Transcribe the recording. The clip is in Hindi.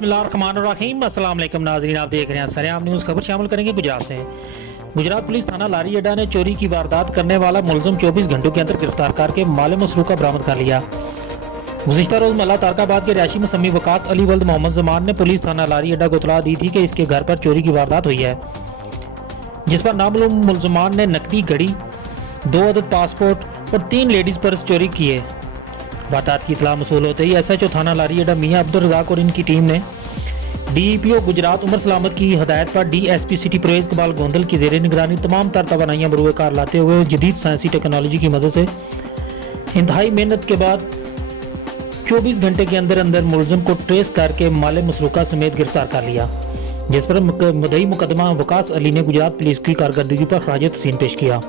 बिस्मिल्लाहिर्रहमानिर्रहीम। अस्सलाम वालेकुम नाज़रीन, आप देख रहे हैं सरेआम न्यूज़। खबर शामिल करेंगे गुजरात से। गुजरात पुलिस थाना लारी अड्डा ने चोरी की वारदात करने वाला मुलजिम 24 घंटों के अंदर गिरफ्तार करके माल मसरूका बरामद कर लिया। गुज़िश्ता रोज मल्ला तारकाबाद के रिहायशी मुसम्मी वकास अली वल्द मोहम्मद जमान ने पुलिस थाना लारी अड्डा को इत्तला दी थी कि इसके घर पर चोरी की वारदात हुई है, जिस पर नामालूम मुलजमान ने नकदी घड़ी, 2 अदद पासपोर्ट और 3 लेडीज पर्स चोरी किए। वारदात की इतला मसूल होते ही SHO थाना लारी अड्डा मियां अब्दुल रज़ाक और इनकी टीम ने DEPO गुजरात उमर सलामत की हदायत पर DSP सिटी परवेज इकबाल गोंदल की ज़ेरे निगरानी तमाम तर तवानाइयाँ बरूए कार लाते हुए जदीद साइंसी टेक्नोलॉजी की मदद से इंतहाई मेहनत के बाद 24 घंटे के अंदर अंदर मुलजिम को ट्रेस करके माल मसरूका समेत गिरफ्तार कर लिया, जिस पर मुद्दई मुकदमा वकास अली ने गुजरात पुलिस की कारकर्दगी पर खराज तहसीन पेश किया।